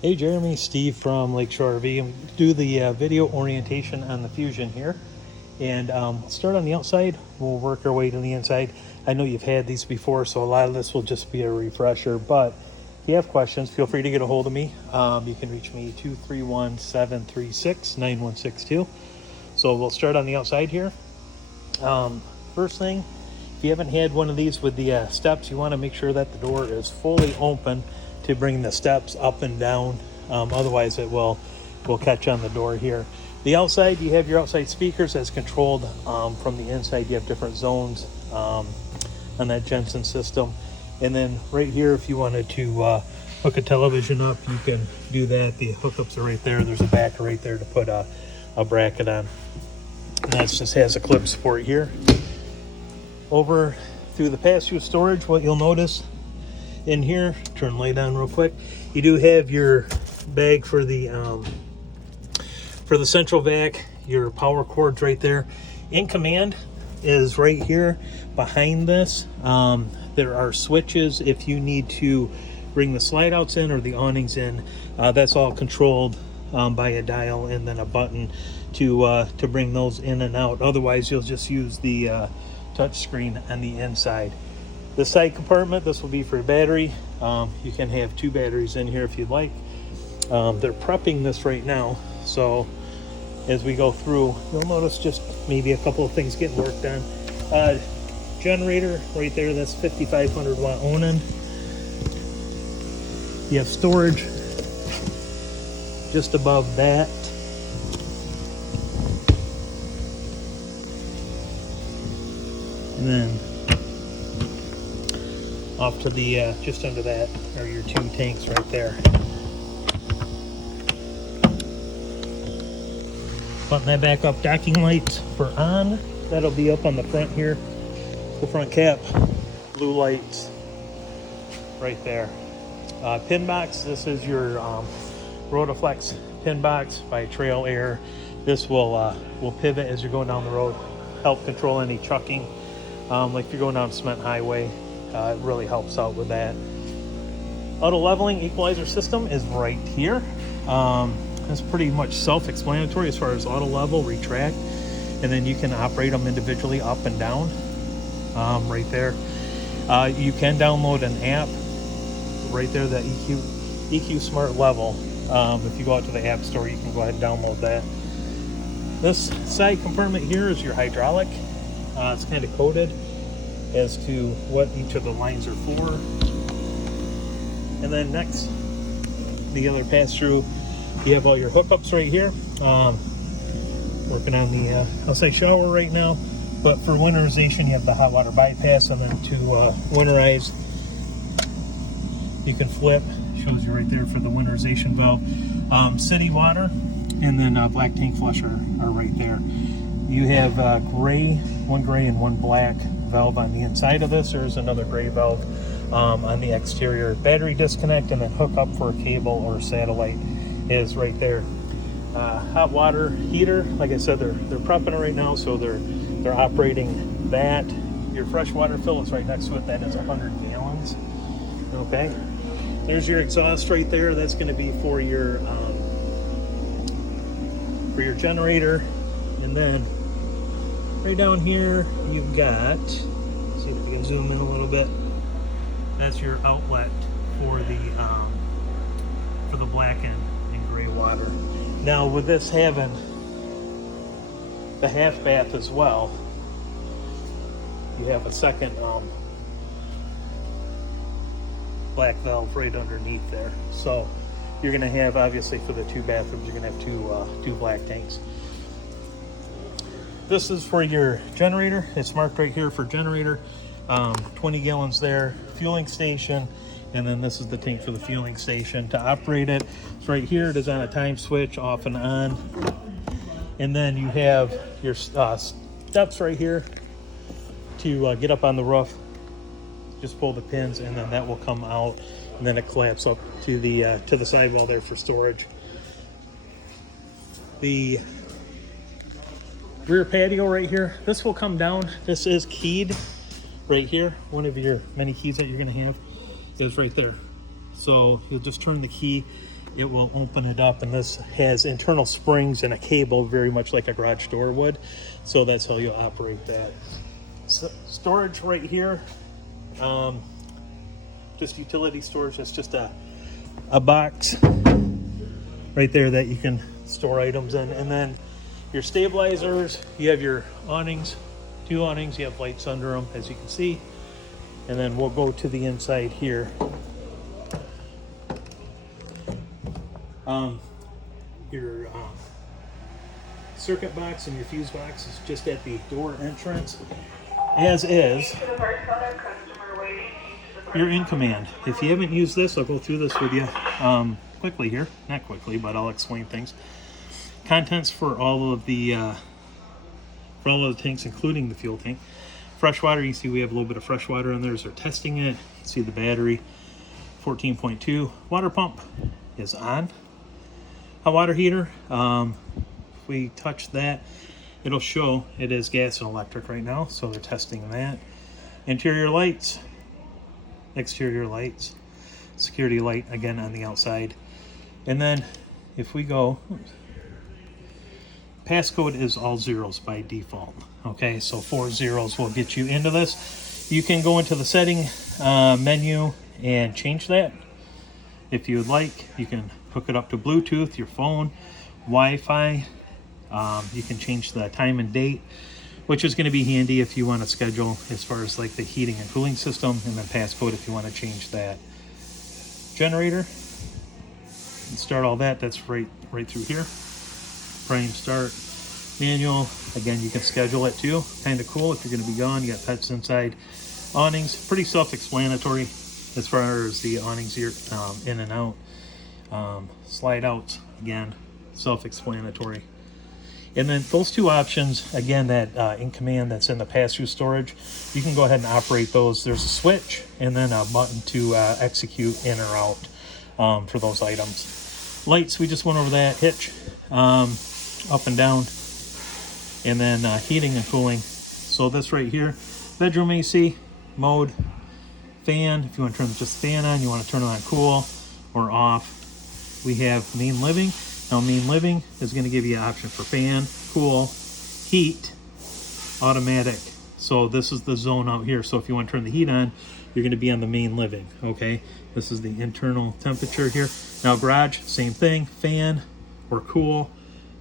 Hey Jeremy, Steve from Lakeshore RV. And do the video orientation on the Fuzion here. And start on the outside, we'll work our way to the inside. I know you've had these before, so a lot of this will just be a refresher, but if you have questions, feel free to get a hold of me. You can reach me 231-736-9162. So we'll start on the outside here. First thing, if you haven't had one of these with the steps, you want to make sure that the door is fully open to bring the steps up and down. Otherwise it will catch on the door here. The outside, you have your outside speakers that's controlled from the inside. You have different zones on that Jensen system. And then right here, if you wanted to hook a television up, you can do that. The hookups are right there. There's a back right there to put a bracket on. And that just has a clip support here. Over through the pass-through storage, what you'll notice in here, turn the light on real quick, you do have your bag for the central vac, your power cords right there. In command is right here behind this. There are switches if you need to bring the slide outs in or the awnings in. That's all controlled by a dial and then a button to bring those in and out. Otherwise you'll just use the touch screen on the inside. The side compartment, this will be for a battery. You can have 2 batteries in here if you'd like. They're prepping this right now, so as we go through, you'll notice just maybe a couple of things getting worked on. Generator right there, that's 5500 watt Onan. You have storage just above that. And then off to the just under that are your 2 tanks right there. Button that back up. Docking lights for on, that'll be up on the front here, the front cap. Blue lights right there. Pin box, this is your Rotaflex pin box by Trail Air. This will pivot as you're going down the road, help control any chucking. Like if you're going down a cement highway, it really helps out with that. Auto leveling equalizer system is right here. It's pretty much self-explanatory as far as auto level, retract, and then you can operate them individually up and down right there. You can download an app right there, that EQ Smart Level. If you go out to the App Store, you can go ahead and download that. This side compartment here is your hydraulic. It's kind of coded as to what each of the lines are for. And then next, the other pass-through, you have all your hookups right here. Working on the outside shower right now, but for winterization you have the hot water bypass, and then to winterize you can flip, shows you right there for the winterization valve. City water and then black tank flusher are right there. You have one gray and one black valve on the inside of this. There's another gray valve on the exterior. Battery disconnect and then hook up for a cable or satellite is right there. Hot water heater, like I said, they're prepping it right now, so they're operating that. Your fresh water fill is right next to it. That is 100 gallons. Okay. There's your exhaust right there. That's going to be for your generator. And then right down here you've got, see if we can zoom in a little bit, that's your outlet for the black and gray water. Now with this having the half bath as well, you have a second black valve right underneath there. So you're going to have, obviously for the 2 bathrooms, you're going to have two black tanks. This is for your generator. It's marked right here for generator. 20 gallons there. Fueling station. And then this is the tank for the fueling station. To operate it, it's right here. It is on a time switch, off and on. And then you have your steps right here to get up on the roof. Just pull the pins and then that will come out, and then it collapses up to the sidewall there for storage. The rear patio right here, this will come down. This is keyed right here. One of your many keys that you're going to have is right there. So you'll just turn the key, it will open it up, and this has internal springs and a cable very much like a garage door would. So that's how you'll operate that. So storage right here, just utility storage. That's just a box right there that you can store items in. And then your stabilizers, you have your awnings, 2 awnings, you have lights under them as you can see. And then we'll go to the inside here. Your circuit box and your fuse box is just at the door entrance, as is your in command. If you haven't used this, I'll go through this with you quickly here. Not quickly, but I'll explain things. Contents for all of the tanks, including the fuel tank. Fresh water, you see we have a little bit of fresh water in there as they're testing it. You see the battery, 14.2. Water pump is on. A water heater, if we touch that, it'll show it is gas and electric right now, so they're testing that. Interior lights, exterior lights, security light again on the outside. And then if we go, passcode is all zeros by default. Okay, so 4 zeros will get you into this. You can go into the setting menu and change that if you would like. You can hook it up to Bluetooth, your phone, Wi-Fi. You can change the time and date, which is going to be handy if you want to schedule as far as like the heating and cooling system, and then passcode if you want to change that. Generator, and start all that. That's right through here. Prime start, manual. Again, you can schedule it too. Kind of cool if you're going to be gone. You got pets inside. Awnings, pretty self-explanatory as far as the awnings here, in and out. Slide outs, again, self-explanatory. And then those 2 options, again, that in command that's in the pass-through storage, you can go ahead and operate those. There's a switch and then a button to execute in or out for those items. Lights, we just went over that. Hitch, up and down, and then heating and cooling. So this right here, bedroom AC mode, fan. If you want to turn just the fan on, you want to turn it on cool or off. We have main living. Now main living is going to give you an option for fan, cool, heat, automatic. So this is the zone out here. So if you want to turn the heat on, you're going to be on the main living. Okay, this is the internal temperature here. Now garage, same thing, fan or cool.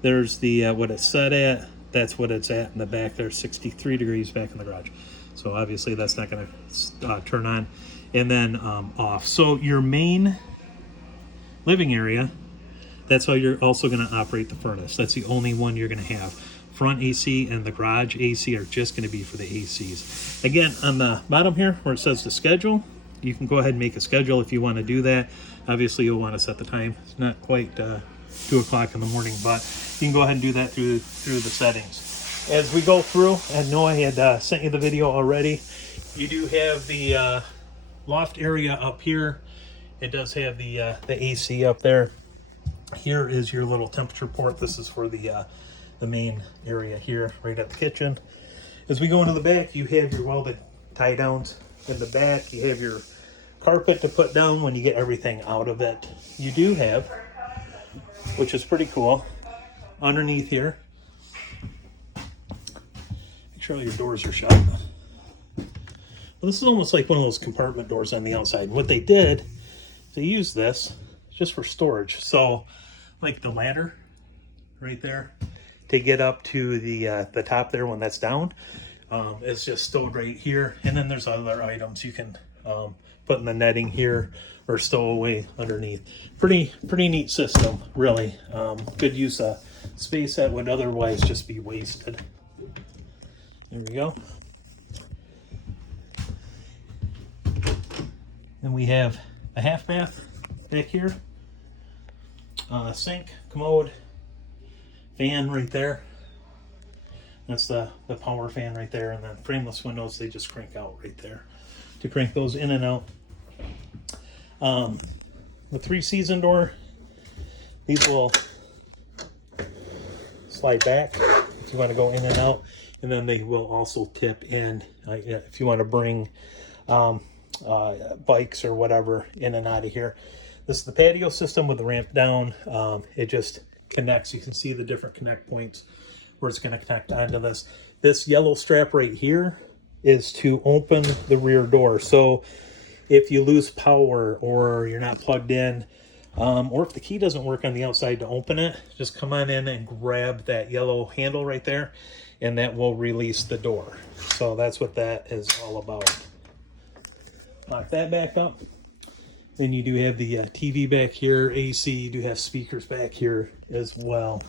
There's the what it's set at. That's what it's at in the back there, 63 degrees back in the garage. So obviously that's not going to turn on. And then off. So your main living area, that's how you're also going to operate the furnace. That's the only one you're going to have. Front AC and the garage AC are just going to be for the ACs. Again, on the bottom here where it says the schedule, you can go ahead and make a schedule if you want to do that. Obviously you'll want to set the time. It's not quite 2 o'clock in the morning, but you can go ahead and do that through the settings. As we go through, I know I had sent you the video already. You do have the loft area up here. It does have the AC up there. Here is your little temperature port. This is for the main area here, right at the kitchen. As we go into the back, you have your welded tie downs. In the back, you have your carpet to put down when you get everything out of it. You do have, which is pretty cool, underneath here. Make sure all your doors are shut. Well, this is almost like one of those compartment doors on the outside. What they did, they used this just for storage. So like the ladder right there to get up to the top there when that's down, it's just stowed right here. And then there's other items you can put in the netting here or stow away underneath. Pretty neat system, really. Good use of space that would otherwise just be wasted. There we go. And we have a half bath back here. Sink, commode, fan right there. That's the power fan right there. And then frameless windows, they just crank out right there to crank those in and out. The 3-season door, these will slide back if you want to go in and out. And then they will also tip in if you want to bring bikes or whatever in and out of here. This is the patio system with the ramp down. It just connects. You can see the different connect points where it's going to connect onto this. This yellow strap right here is to open the rear door. So if you lose power or you're not plugged in, or if the key doesn't work on the outside to open it, just come on in and grab that yellow handle right there, and that will release the door. So that's what that is all about. Lock that back up. Then you do have the TV back here, AC, you do have speakers back here as well.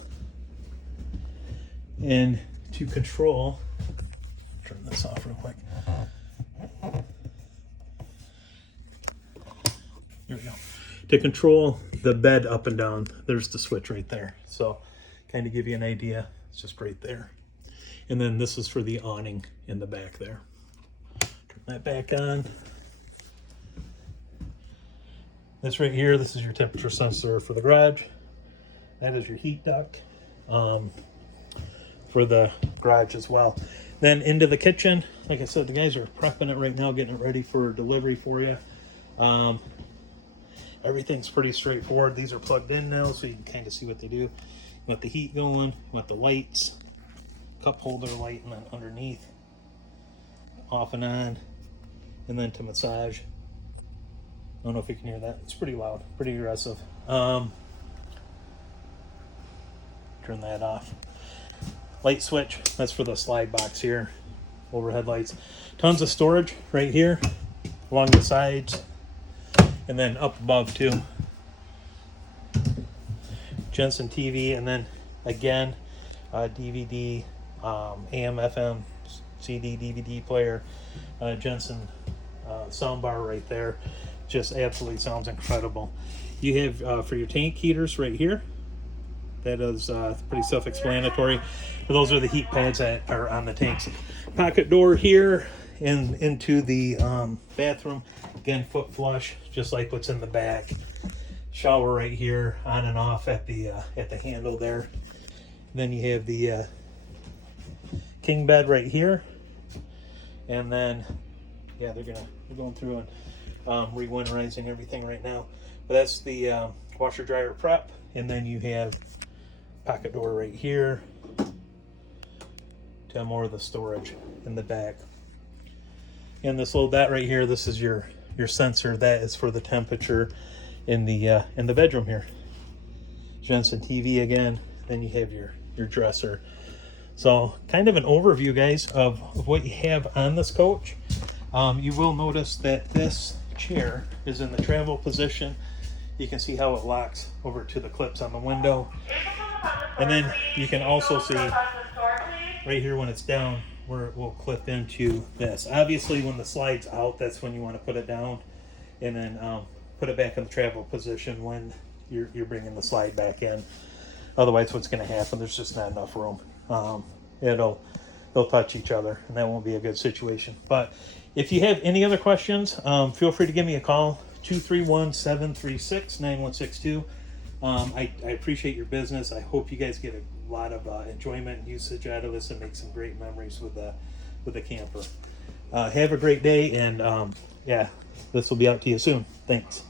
And to control, turn this off real quick. There we go. To control the bed up and down, there's the switch right there. So kind of give you an idea, it's just right there. And then this is for the awning in the back there. Turn that back on. This right here, this is your temperature sensor for the garage. That is your heat duct for the garage as well. Then into the kitchen, like I said, the guys are prepping it right now, getting it ready for delivery for you. Everything's pretty straightforward. These are plugged in now, so you can kind of see what they do. You want the heat going, you want the lights, cup holder light, and then underneath, off and on, and then to massage. I don't know if you can hear that. It's pretty loud, pretty aggressive. Turn that off. Light switch, that's for the slide box here. Overhead lights. Tons of storage right here along the sides. And then up above too. Jensen TV, and then again, DVD, AM, FM, CD, DVD player, Jensen soundbar right there. Just absolutely sounds incredible. You have for your tank heaters right here. That is pretty self-explanatory. Those are the heat pads that are on the tanks. Pocket door here and into the bathroom. Again, foot flush, just like what's in the back. Shower right here, on and off at the handle there. Then you have the king bed right here, and then yeah, they're going through and re-winterizing everything right now. But that's the washer dryer prep, and then you have pocket door right here to have more of the storage in the back. And that right here, this is your sensor. That is for the temperature in the bedroom here. Jensen TV again. Then you have your dresser. So kind of an overview, guys, of what you have on this coach. You will notice that this chair is in the travel position. You can see how it locks over to the clips on the window. And then you can also see right here when it's down where it will clip into this. Obviously when the slide's out, that's when you want to put it down, and then put it back in the travel position when you're bringing the slide back in. Otherwise what's going to happen, there's just not enough room. They'll touch each other, and that won't be a good situation. But if you have any other questions, feel free to give me a call, 231-736-9162. I appreciate your business. I hope you guys get a lot of enjoyment and usage out of this and make some great memories with the camper. Have a great day, and yeah, this will be out to you soon. Thanks.